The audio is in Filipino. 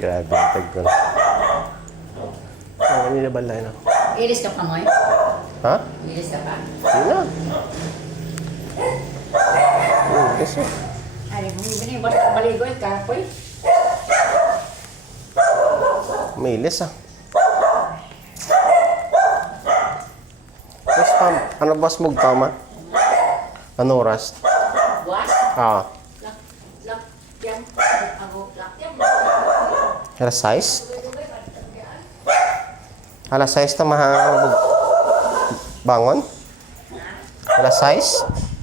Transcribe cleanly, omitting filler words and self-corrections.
Grabe, tagko. Ano nila balay na? Ilis ka pa mo eh? Ha? Ilis ka pa? Yun na. Kasi. Ay, bumibili. Basta baligoy ka po eh. May ilis ah. Tapos ano ba smog tama? Ano oras? Buwas? Ah. Lakyam. Ako, lakyam. Alas 6? Alas 6 na bangon? Alas 6?